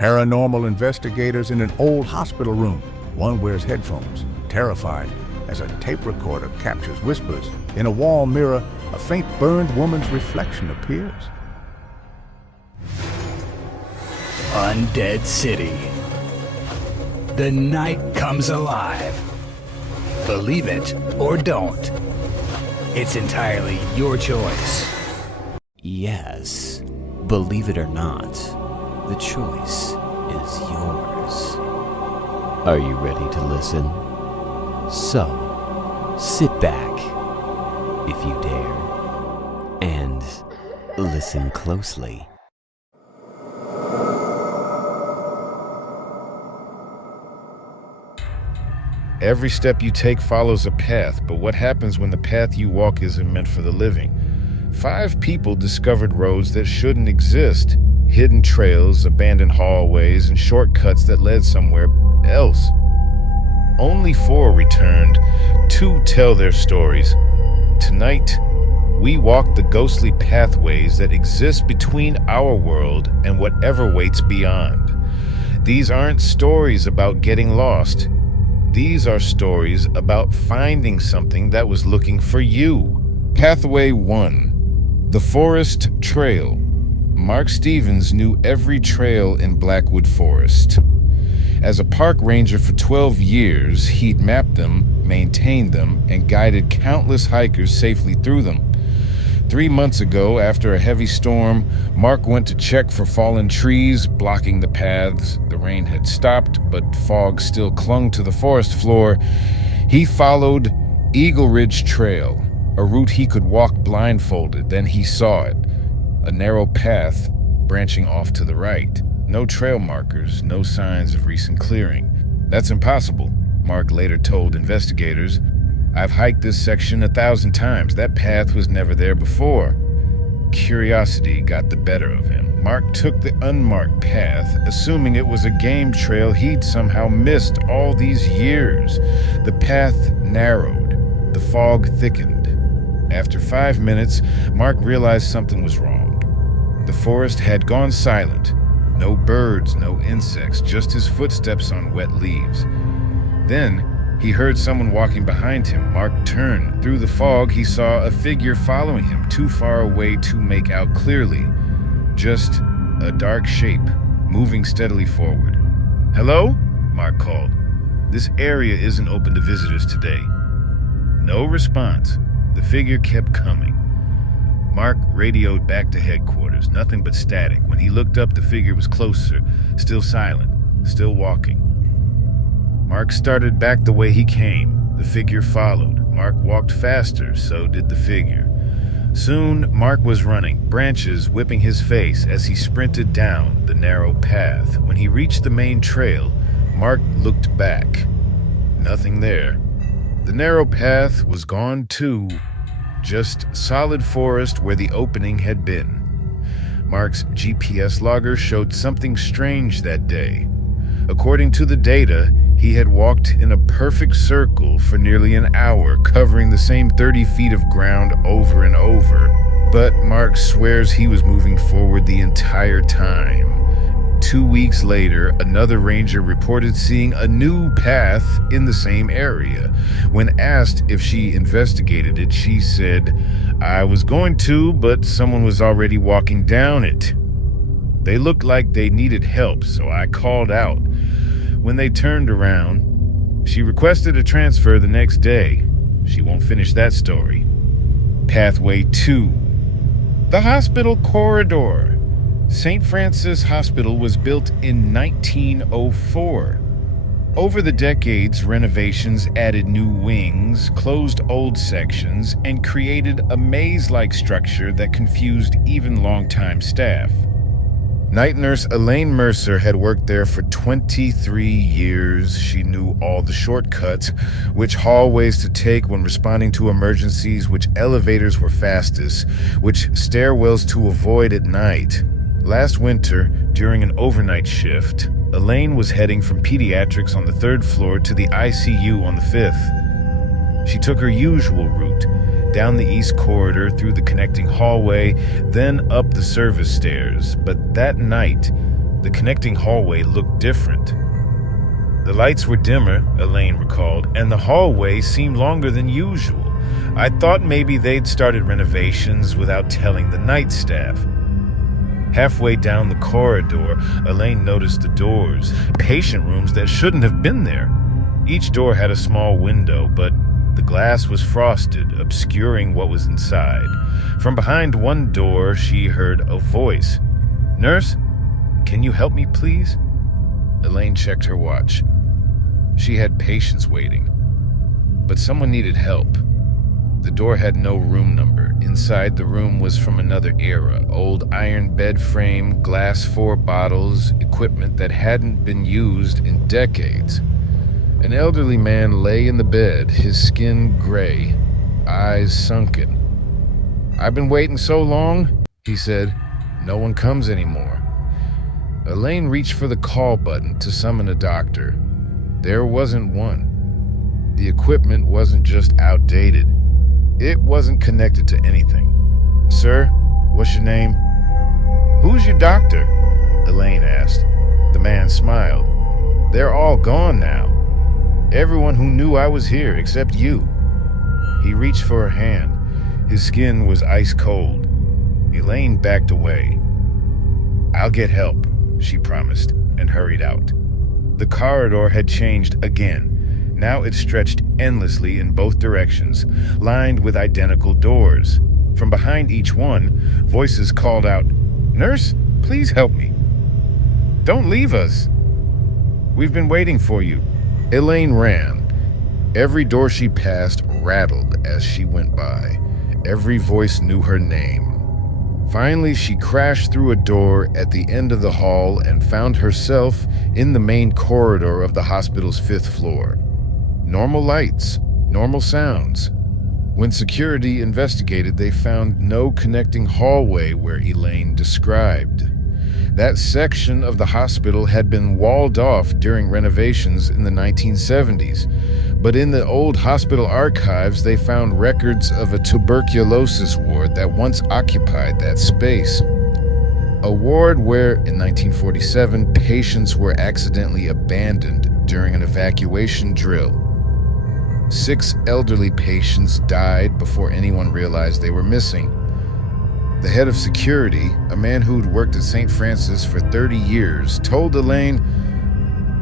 Paranormal investigators in an old hospital room. One wears headphones, terrified, as a tape recorder captures whispers. In a wall mirror, a faint burned woman's reflection appears. Undead City. The night comes alive. Believe it or don't. It's entirely your choice. Yes, believe it or not, the choice is yours. Are you ready to listen? So, sit back, if you dare, and listen closely. Every step you take follows a path, but what happens when the path you walk isn't meant for the living? 5 people discovered roads that shouldn't exist, hidden trails, abandoned hallways, and shortcuts that led somewhere else. Only 4 returned. 2 tell their stories. Tonight, we walk the ghostly pathways that exist between our world and whatever waits beyond. These aren't stories about getting lost. These are stories about finding something that was looking for you. Pathway 1. The Forest Trail. Mark Stevens knew every trail in Blackwood Forest. As a park ranger for 12 years, he'd mapped them, maintained them, and guided countless hikers safely through them. 3 months ago, after a heavy storm, Mark went to check for fallen trees blocking the paths. The rain had stopped, but fog still clung to the forest floor. He followed Eagle Ridge Trail, a route he could walk blindfolded. Then he saw it, a narrow path branching off to the right. No trail markers, no signs of recent clearing. That's impossible, Mark later told investigators. I've hiked this section 1,000 times. That path was never there before. Curiosity got the better of him. Mark took the unmarked path, assuming it was a game trail he'd somehow missed all these years. The path narrowed. The fog thickened. After 5 minutes, Mark realized something was wrong. The forest had gone silent. No birds, no insects, just his footsteps on wet leaves. Then, he heard someone walking behind him. Mark turned. Through the fog, he saw a figure following him, too far away to make out clearly. Just a dark shape, moving steadily forward. "Hello?" Mark called. "This area isn't open to visitors today." No response. The figure kept coming. Mark radioed back to headquarters. Nothing but static. When he looked up, the figure was closer, still silent, still walking. Mark started back the way he came. The figure followed. Mark walked faster, so did the figure. Soon, Mark was running, branches whipping his face as he sprinted down the narrow path. When he reached the main trail, Mark looked back. Nothing there. The narrow path was gone too. Just solid forest where the opening had been. Mark's GPS logger showed something strange that day. According to the data, he had walked in a perfect circle for nearly an hour, covering the same 30 feet of ground over and over. But Mark swears he was moving forward the entire time. 2 weeks later, another ranger reported seeing a new path in the same area. When asked if she investigated it, she said, "I was going to, but someone was already walking down it. They looked like they needed help, so I called out. When they turned around, she requested a transfer the next day. She won't finish that story." Pathway 2. The hospital corridor. St. Francis Hospital was built in 1904. Over the decades, renovations added new wings, closed old sections, and created a maze-like structure that confused even longtime staff. Night nurse Elaine Mercer had worked there for 23 years. She knew all the shortcuts, which hallways to take when responding to emergencies, which elevators were fastest, which stairwells to avoid at night. Last winter, during an overnight shift, Elaine was heading from pediatrics on the 3rd floor to the ICU on the 5th. She took her usual route, down the east corridor, through the connecting hallway, then up the service stairs. But that night, The connecting hallway looked different. The lights were dimmer, Elaine recalled, and the hallway seemed longer than usual. I thought maybe they'd started renovations without telling the night staff. Halfway down the corridor, Elaine noticed the doors, patient rooms that shouldn't have been there. Each door had a small window, but the glass was frosted, obscuring what was inside. From behind one door, she heard a voice. "Nurse, can you help me, please?" Elaine checked her watch. She had patients waiting, but someone needed help. The door had no room number. Inside the room was from another era. Old iron bed frame, glass 4 bottles, equipment that hadn't been used in decades. An elderly man lay in the bed, his skin gray, eyes sunken. "I've been waiting so long," he said. "No one comes anymore." Elaine reached for the call button to summon a doctor. There wasn't one. The equipment wasn't just outdated. It wasn't connected to anything. "Sir, what's your name?" "Who's your doctor?" Elaine asked. The man smiled. "They're all gone now. Everyone who knew I was here except you." He reached for her hand. His skin was ice cold. Elaine backed away. "I'll get help," she promised, and hurried out. The corridor had changed again. Now it stretched endlessly in both directions, lined with identical doors. From behind each one, voices called out, "Nurse, please help me. Don't leave us. We've been waiting for you." Elaine ran. Every door she passed rattled as she went by. Every voice knew her name. Finally, she crashed through a door at the end of the hall and found herself in the main corridor of the hospital's 5th floor. Normal lights, normal sounds. When security investigated, they found no connecting hallway where Elaine described. That section of the hospital had been walled off during renovations in the 1970s, but in the old hospital archives they found records of a tuberculosis ward that once occupied that space. A ward where, in 1947, patients were accidentally abandoned during an evacuation drill. 6 elderly patients died before anyone realized they were missing. The head of security, a man who'd worked at St. Francis for 30 years, told Elaine,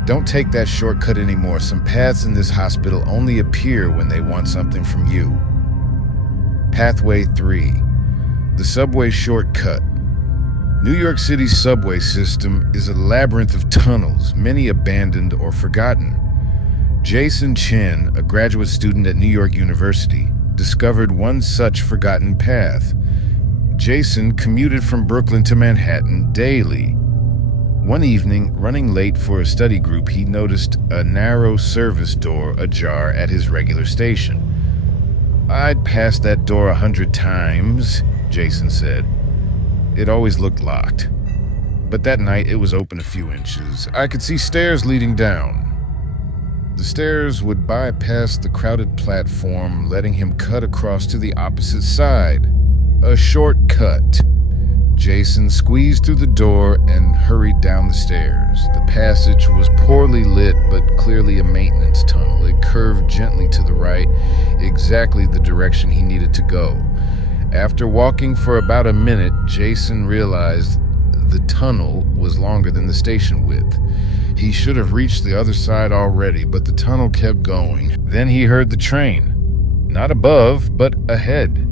"Don't take that shortcut anymore. Some paths in this hospital only appear when they want something from you." Pathway 3, the subway shortcut. New York City's subway system is a labyrinth of tunnels, many abandoned or forgotten. Jason Chen, a graduate student at New York University, discovered one such forgotten path. Jason commuted from Brooklyn to Manhattan daily. One evening, running late for a study group, he noticed a narrow service door ajar at his regular station. "I'd passed that door 100 times, Jason said. It always looked locked. But that night it was open a few inches. I could see stairs leading down. The stairs would bypass the crowded platform, letting him cut across to the opposite side. A shortcut." Jason squeezed through the door and hurried down the stairs. The passage was poorly lit, but clearly a maintenance tunnel. It curved gently to the right, exactly the direction he needed to go. After walking for about a minute, Jason realized the tunnel was longer than the station width. He should have reached the other side already, but the tunnel kept going. Then he heard the train. Not above, but ahead.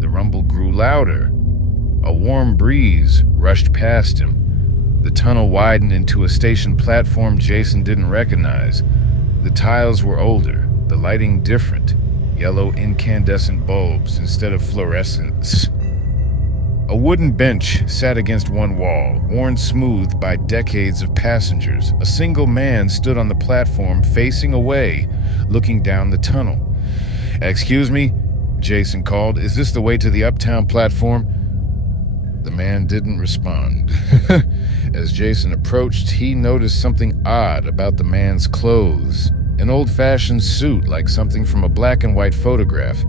The rumble grew louder. A warm breeze rushed past him. The tunnel widened into a station platform Jason didn't recognize. The tiles were older, the lighting different. Yellow incandescent bulbs instead of fluorescents. A wooden bench sat against one wall, worn smooth by decades of passengers. A single man stood on the platform facing away, looking down the tunnel. "Excuse me?" Jason called. "Is this the way to the uptown platform?" The man didn't respond. As Jason approached, he noticed something odd about the man's clothes. An old-fashioned suit, like something from a black and white photograph.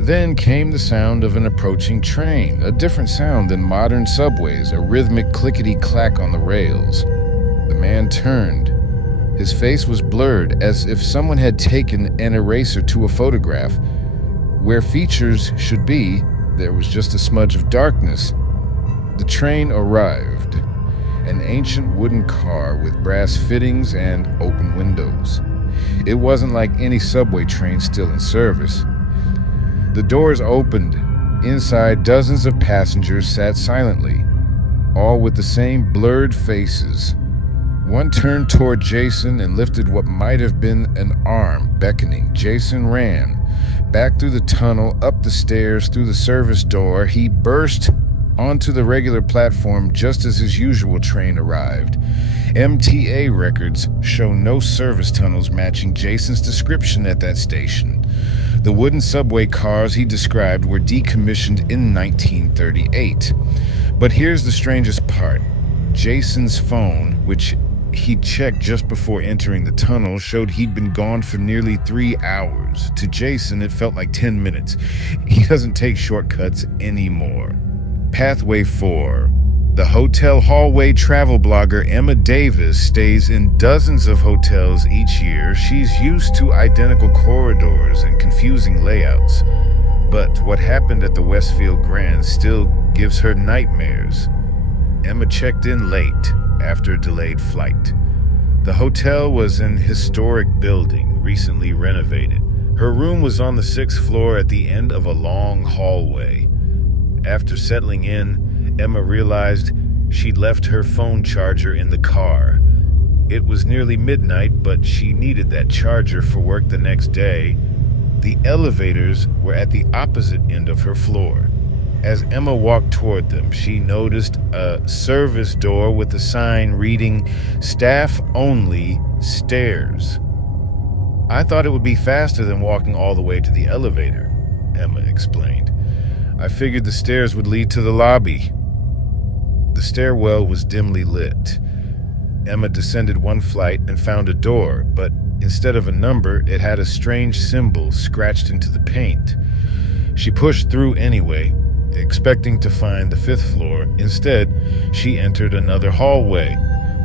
Then came the sound of an approaching train, a different sound than modern subways, a rhythmic clickety-clack on the rails. The man turned. His face was blurred, as if someone had taken an eraser to a photograph. Where features should be, there was just a smudge of darkness. The train arrived, an ancient wooden car with brass fittings and open windows. It wasn't like any subway train still in service. The doors opened. Inside, dozens of passengers sat silently, all with the same blurred faces. One turned toward Jason and lifted what might have been an arm, beckoning. Jason ran. Back through the tunnel, up the stairs, through the service door. He burst onto the regular platform just as his usual train arrived. MTA records show no service tunnels matching Jason's description at that station. The wooden subway cars he described were decommissioned in 1938. But here's the strangest part. Jason's phone, which he checked just before entering the tunnel, showed he'd been gone for nearly 3 hours. To Jason, it felt like 10 minutes. He doesn't take shortcuts anymore. Pathway 4. The hotel hallway travel blogger Emma Davis stays in dozens of hotels each year. She's used to identical corridors and confusing layouts. But what happened at the Westfield Grand still gives her nightmares. Emma checked in late after a delayed flight. The hotel was an historic building, recently renovated. Her room was on the 6th floor at the end of a long hallway. After settling in, Emma realized she'd left her phone charger in the car. It was nearly midnight, but she needed that charger for work the next day. The elevators were at the opposite end of her floor. As Emma walked toward them, she noticed a service door with a sign reading, "Staff only, stairs." "I thought it would be faster than walking all the way to the elevator," Emma explained. "I figured the stairs would lead to the lobby." The stairwell was dimly lit. Emma descended one flight and found a door, but instead of a number, it had a strange symbol scratched into the paint. She pushed through anyway, expecting to find the 5th floor. Instead, she entered another hallway,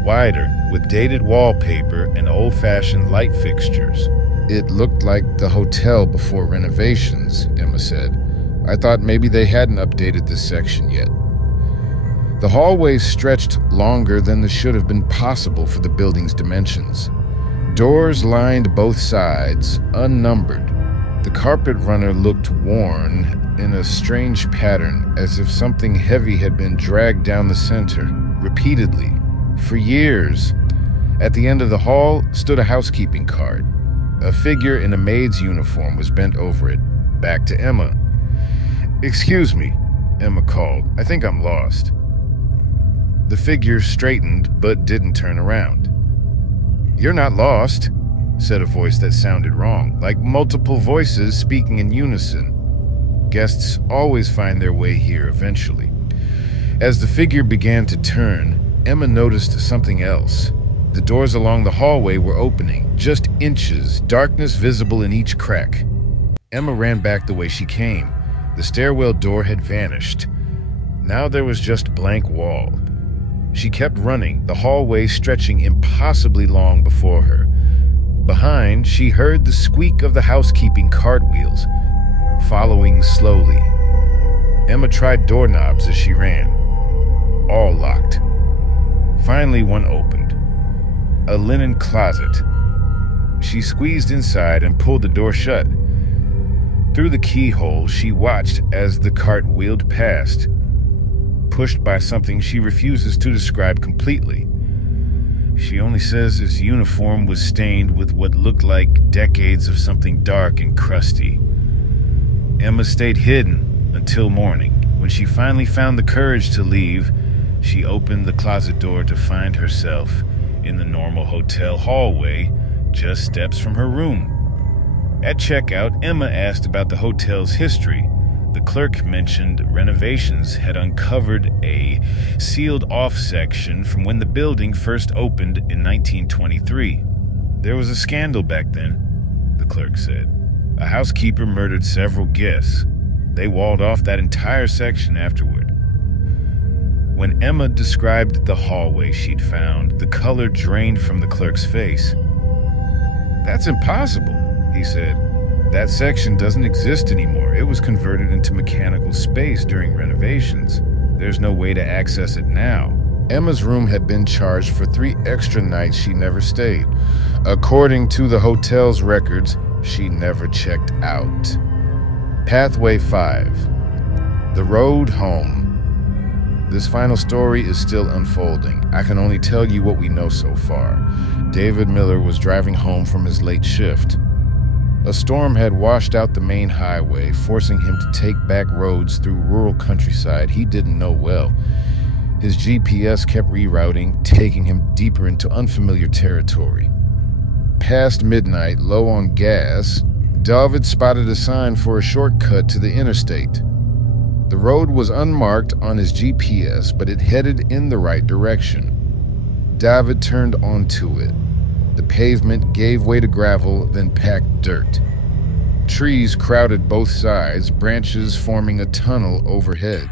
wider, with dated wallpaper and old-fashioned light fixtures. "It looked like the hotel before renovations," Emma said. "I thought maybe they hadn't updated this section yet." The hallway stretched longer than should have been possible for the building's dimensions. Doors lined both sides, unnumbered. The carpet runner looked worn in a strange pattern, as if something heavy had been dragged down the center, repeatedly, for years. At the end of the hall stood a housekeeping cart. A figure in a maid's uniform was bent over it. Back to Emma. "Excuse me," Emma called. "I think I'm lost." The figure straightened, but didn't turn around. "You're not lost," said a voice that sounded wrong, like multiple voices speaking in unison. Guests always find their way here eventually. As the figure began to turn, Emma noticed something else. The doors along the hallway were opening, just inches, darkness visible in each crack. Emma ran back the way she came. The stairwell door had vanished. Now there was just blank wall. She kept running, the hallway stretching impossibly long before her. Behind, she heard the squeak of the housekeeping cartwheels, following slowly. Emma tried doorknobs as she ran. All locked. Finally, one opened. A linen closet. She squeezed inside and pulled the door shut. Through the keyhole, she watched as the cart wheeled past, pushed by something she refuses to describe completely. She only says his uniform was stained with what looked like decades of something dark and crusty. Emma stayed hidden until morning. When she finally found the courage to leave, she opened the closet door to find herself in the normal hotel hallway, just steps from her room. At checkout, Emma asked about the hotel's history. The clerk mentioned renovations had uncovered a sealed-off section from when the building first opened in 1923. There was a scandal back then, the clerk said. A housekeeper murdered several guests. They walled off that entire section afterward. When Emma described the hallway she'd found, the color drained from the clerk's face. "That's impossible," he said. "That section doesn't exist anymore. It was converted into mechanical space during renovations. There's no way to access it now." Emma's room had been charged for 3 extra nights she never stayed. According to the hotel's records, she never checked out. Pathway 5. The Road Home. This final story is still unfolding. I can only tell you what we know so far. David Miller was driving home from his late shift. A storm had washed out the main highway, forcing him to take back roads through rural countryside he didn't know well. His GPS kept rerouting, taking him deeper into unfamiliar territory. Past midnight, low on gas, David spotted a sign for a shortcut to the interstate. The road was unmarked on his GPS, but it headed in the right direction. David turned onto it. The pavement gave way to gravel, then packed dirt. Trees crowded both sides, branches forming a tunnel overhead.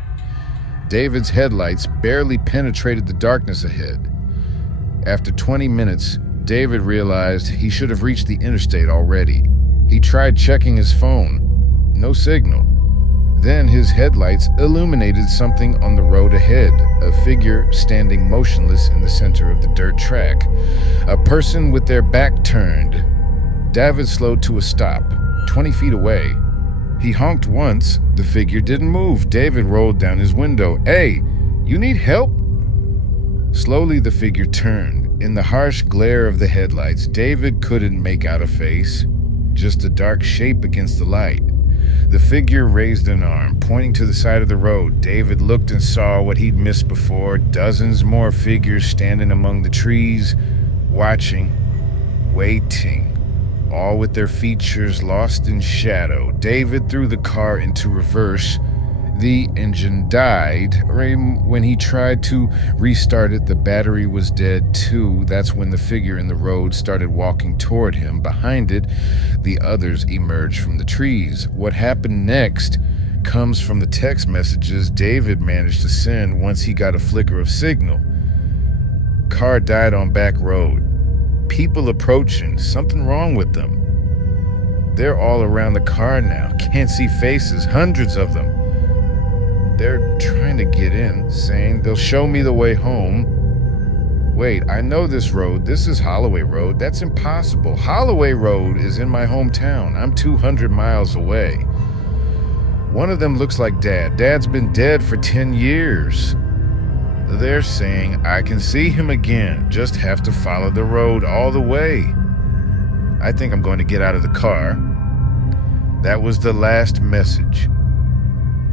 David's headlights barely penetrated the darkness ahead. After 20 minutes, David realized he should have reached the interstate already. He tried checking his phone. No signal. Then his headlights illuminated something on the road ahead, a figure standing motionless in the center of the dirt track. A person with their back turned. David slowed to a stop, 20 feet away. He honked once. The figure didn't move. David rolled down his window. "Hey, you need help?" Slowly the figure turned. In the harsh glare of the headlights, David couldn't make out a face, just a dark shape against the light. The figure raised an arm, pointing to the side of the road. David looked and saw what he'd missed before, dozens more figures standing among the trees, watching, waiting, all with their features lost in shadow. David threw the car into reverse. The engine died. When he tried to restart it, the battery was dead too. That's when the figure in the road started walking toward him. Behind it, the others emerged from the trees. What happened next comes from the text messages David managed to send once he got a flicker of signal. Car died on back road. People approaching. Something wrong with them. They're all around the car now. Can't see faces. Hundreds of them. They're trying to get in, saying they'll show me the way home. Wait, I know this road. This is Holloway Road. That's impossible. Holloway Road is in my hometown. I'm 200 miles away. One of them looks like Dad. Dad's been dead for 10 years. They're saying I can see him again. Just have to follow the road all the way. I think I'm going to get out of the car. That was the last message.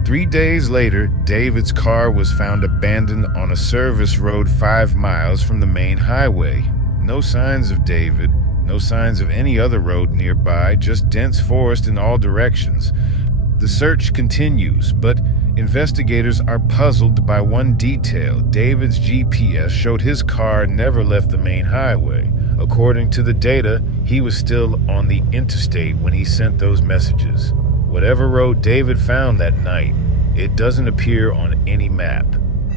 3 days later, David's car was found abandoned on a service road 5 miles from the main highway. No signs of David, no signs of any other road nearby, just dense forest in all directions. The search continues, but investigators are puzzled by one detail. David's GPS showed his car never left the main highway. According to the data, he was still on the interstate when he sent those messages. Whatever road David found that night, it doesn't appear on any map.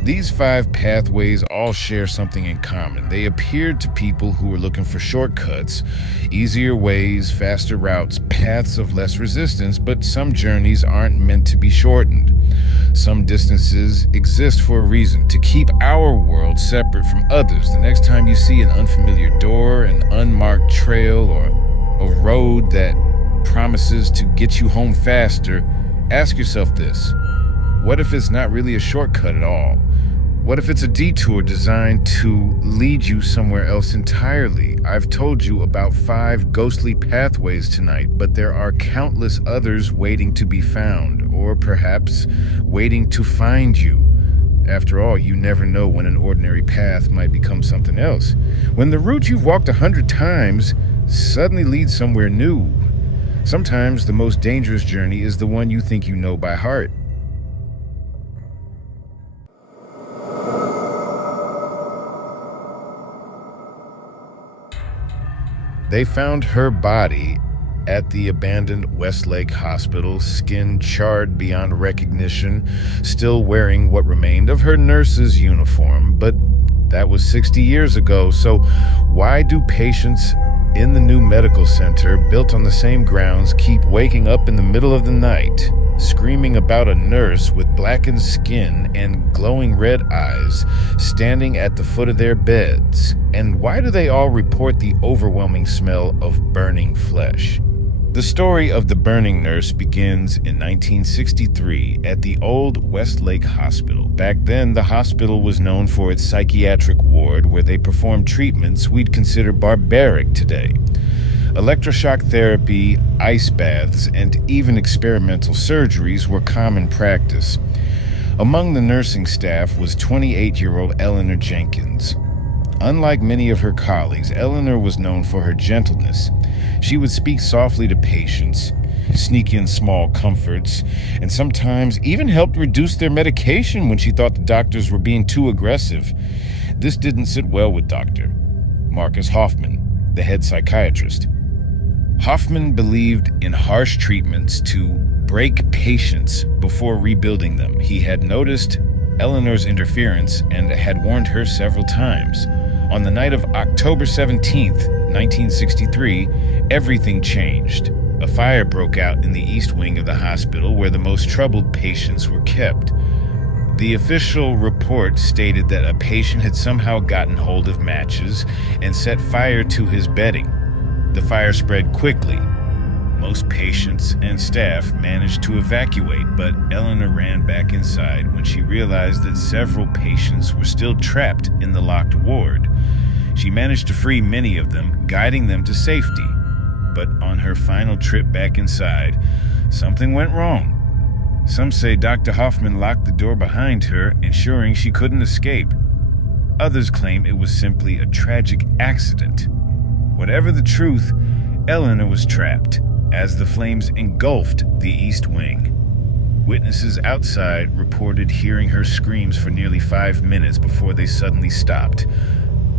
These 5 pathways all share something in common. They appeared to people who were looking for shortcuts, easier ways, faster routes, paths of less resistance, but some journeys aren't meant to be shortened. Some distances exist for a reason, to keep our world separate from others. The next time you see an unfamiliar door, an unmarked trail, or a road that promises to get you home faster, ask yourself this: what if it's not really a shortcut at all? What if it's a detour designed to lead you somewhere else entirely? I've told you about 5 ghostly pathways tonight, but there are countless others waiting to be found, or perhaps waiting to find you. After all, you never know when an ordinary path might become something else. When the route you've walked 100 times suddenly leads somewhere new. Sometimes the most dangerous journey is the one you think you know by heart. They found her body at the abandoned Westlake Hospital, skin charred beyond recognition, still wearing what remained of her nurse's uniform. But that was 60 years ago, so why do patients in the new medical center, built on the same grounds, keep waking up in the middle of the night, screaming about a nurse with blackened skin and glowing red eyes standing at the foot of their beds? And why do they all report the overwhelming smell of burning flesh? The story of the burning nurse begins in 1963 at the old Westlake Hospital. Back then, the hospital was known for its psychiatric ward, where they performed treatments we'd consider barbaric today. Electroshock therapy, ice baths, and even experimental surgeries were common practice. Among the nursing staff was 28-year-old Eleanor Jenkins. Unlike many of her colleagues, Eleanor was known for her gentleness. She would speak softly to patients, sneak in small comforts, and sometimes even helped reduce their medication when she thought the doctors were being too aggressive. This didn't sit well with Dr. Marcus Hoffman, the head psychiatrist. Hoffman believed in harsh treatments to break patients before rebuilding them. He had noticed Eleanor's interference and had warned her several times. On the night of October 17th, 1963, everything changed. A fire broke out in the east wing of the hospital where the most troubled patients were kept. The official report stated that a patient had somehow gotten hold of matches and set fire to his bedding. The fire spread quickly. Most patients and staff managed to evacuate, but Eleanor ran back inside when she realized that several patients were still trapped in the locked ward. She managed to free many of them, guiding them to safety. But on her final trip back inside, something went wrong. Some say Dr. Hoffman locked the door behind her, ensuring she couldn't escape. Others claim it was simply a tragic accident. Whatever the truth, Eleanor was trapped as the flames engulfed the east wing. Witnesses outside reported hearing her screams for nearly 5 minutes before they suddenly stopped.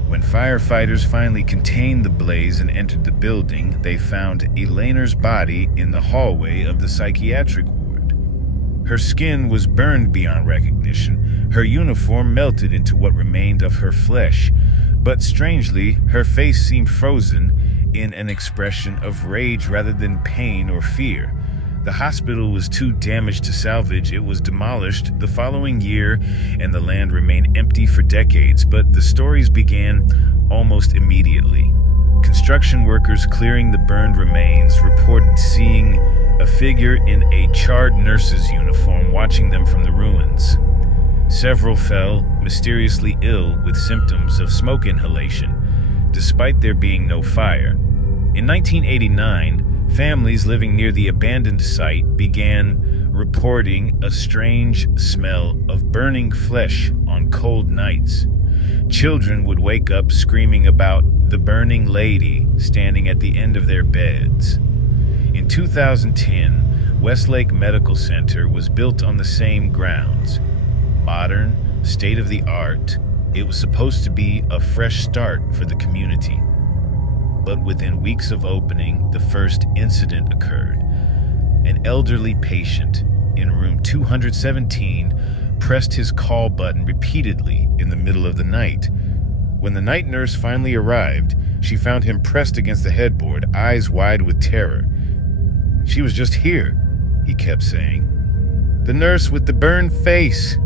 When firefighters finally contained the blaze and entered the building, they found Eleanor's body in the hallway of the psychiatric ward. Her skin was burned beyond recognition. Her uniform melted into what remained of her flesh. But strangely, her face seemed frozen in an expression of rage rather than pain or fear. The hospital was too damaged to salvage. It was demolished the following year, and the land remained empty for decades. But the stories began almost immediately. Construction workers clearing the burned remains reported seeing a figure in a charred nurse's uniform watching them from the ruins. Several fell mysteriously ill with symptoms of smoke inhalation, despite there being no fire. In 1989, families living near the abandoned site began reporting a strange smell of burning flesh on cold nights. Children would wake up screaming about the burning lady standing at the end of their beds. In 2010, Westlake Medical Center was built on the same grounds. Modern, state-of-the-art, it was supposed to be a fresh start for the community. But within weeks of opening, the first incident occurred. An elderly patient in room 217 pressed his call button repeatedly in the middle of the night. When the night nurse finally arrived, she found him pressed against the headboard, eyes wide with terror. "She was just here," he kept saying. "The nurse with the burned face.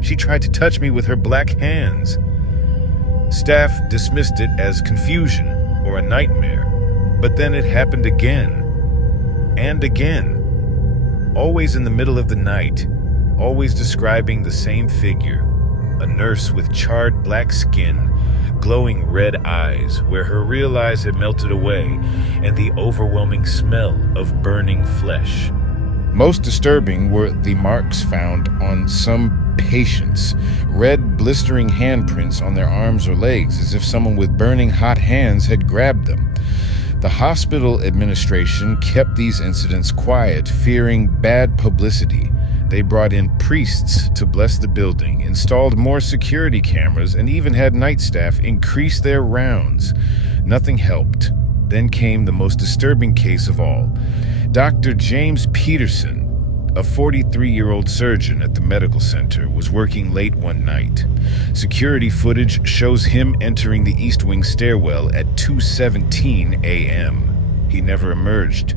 She tried to touch me with her black hands." Staff dismissed it as confusion or a nightmare, but then it happened again and again, always in the middle of the night, always describing the same figure, a nurse with charred black skin, glowing red eyes where her real eyes had melted away, and the overwhelming smell of burning flesh. Most disturbing were the marks found on some patients, red blistering handprints on their arms or legs, as if someone with burning hot hands had grabbed them. The hospital administration kept these incidents quiet, fearing bad publicity. They brought in priests to bless the building, installed more security cameras, and even had night staff increase their rounds. Nothing helped. Then came the most disturbing case of all. Dr. James Peterson, a 43-year-old surgeon at the medical center, was working late one night. Security footage shows him entering the East Wing stairwell at 2:17 a.m. He never emerged.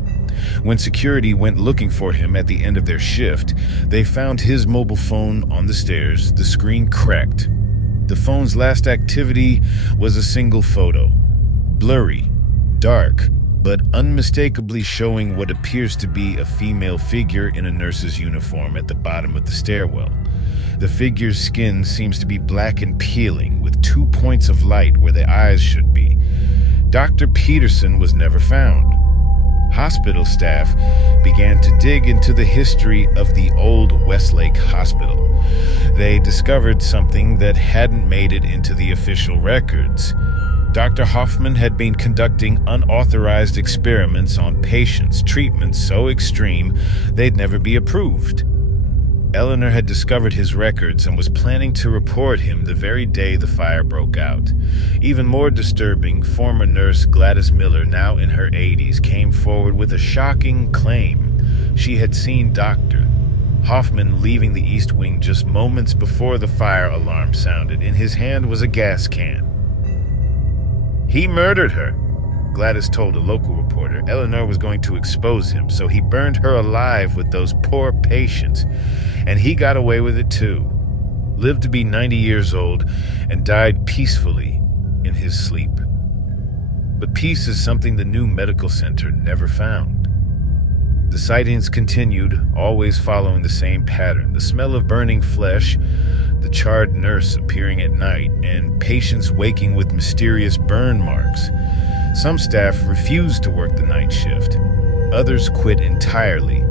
When security went looking for him at the end of their shift, they found his mobile phone on the stairs, the screen cracked. The phone's last activity was a single photo. Blurry, dark, but unmistakably showing what appears to be a female figure in a nurse's uniform at the bottom of the stairwell. The figure's skin seems to be black and peeling, with 2 points of light where the eyes should be. Dr. Peterson was never found. Hospital staff began to dig into the history of the old Westlake Hospital. They discovered something that hadn't made it into the official records. Dr. Hoffman had been conducting unauthorized experiments on patients, treatments so extreme they'd never be approved. Eleanor had discovered his records and was planning to report him the very day the fire broke out. Even more disturbing, former nurse Gladys Miller, now in her 80s, came forward with a shocking claim. She had seen Dr. Hoffman leaving the East Wing just moments before the fire alarm sounded. In his hand was a gas can. He murdered her, Gladys told a local reporter. Eleanor was going to expose him, so he burned her alive with those poor patients. And he got away with it too. Lived to be 90 years old and died peacefully in his sleep. But peace is something the new medical center never found. The sightings continued, always following the same pattern. The smell of burning flesh, the charred nurse appearing at night, and patients waking with mysterious burn marks. Some staff refused to work the night shift. Others quit entirely.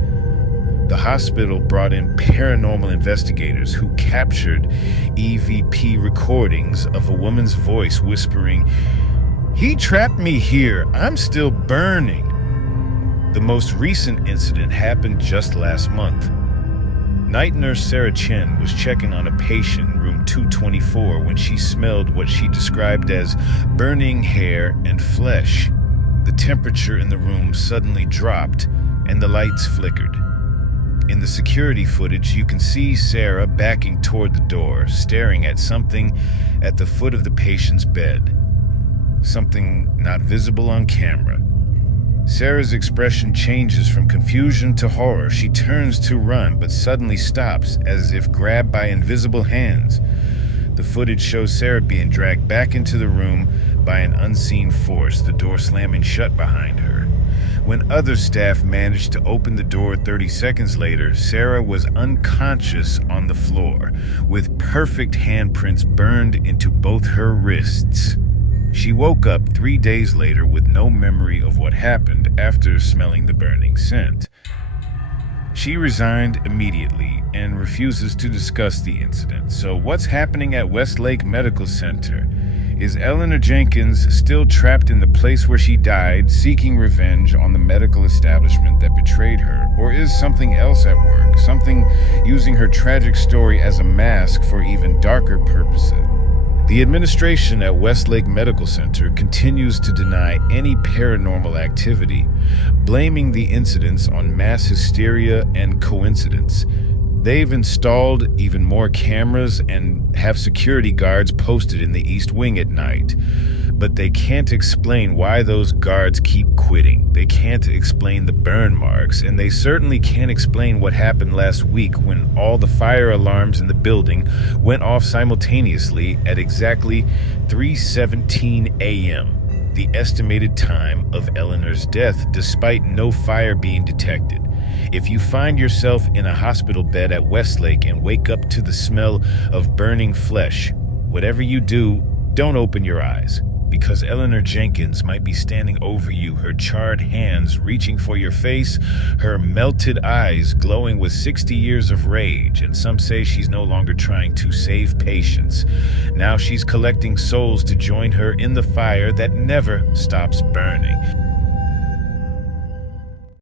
The hospital brought in paranormal investigators who captured EVP recordings of a woman's voice whispering, "He trapped me here. I'm still burning." The most recent incident happened just last month. Night nurse Sarah Chen was checking on a patient in room 224 when she smelled what she described as burning hair and flesh. The temperature in the room suddenly dropped and the lights flickered. In the security footage, you can see Sarah backing toward the door, staring at something at the foot of the patient's bed. Something not visible on camera. Sarah's expression changes from confusion to horror. She turns to run, but suddenly stops, as if grabbed by invisible hands. The footage shows Sarah being dragged back into the room by an unseen force, the door slamming shut behind her. When other staff managed to open the door 30 seconds later, Sarah was unconscious on the floor, with perfect handprints burned into both her wrists. She woke up 3 days later with no memory of what happened after smelling the burning scent. She resigned immediately and refuses to discuss the incident. So what's happening at Westlake Medical Center? Is Eleanor Jenkins still trapped in the place where she died, seeking revenge on the medical establishment that betrayed her? Or is something else at work? Something using her tragic story as a mask for even darker purposes? The administration at Westlake Medical Center continues to deny any paranormal activity, blaming the incidents on mass hysteria and coincidence. They've installed even more cameras and have security guards posted in the East Wing at night. But they can't explain why those guards keep quitting. They can't explain the burn marks, and they certainly can't explain what happened last week when all the fire alarms in the building went off simultaneously at exactly 3:17 a.m., the estimated time of Eleanor's death, despite no fire being detected. If you find yourself in a hospital bed at Westlake and wake up to the smell of burning flesh, whatever you do, don't open your eyes, because Eleanor Jenkins might be standing over you, her charred hands reaching for your face, her melted eyes glowing with 60 years of rage, and some say she's no longer trying to save patients. Now she's collecting souls to join her in the fire that never stops burning.